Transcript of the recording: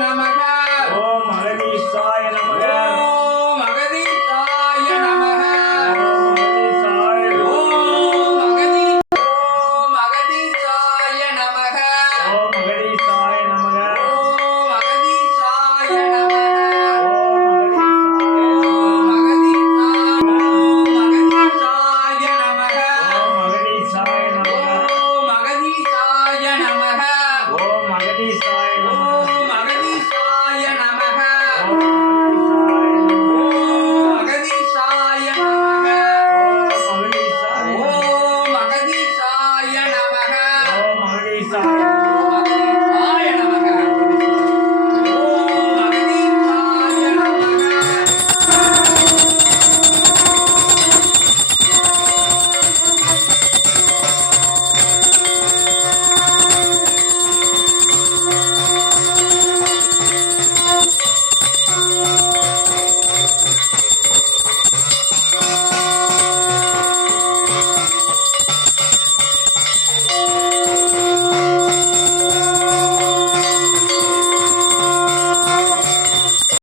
நமக. ஓம் அகணீஷாய நமக. Jesus.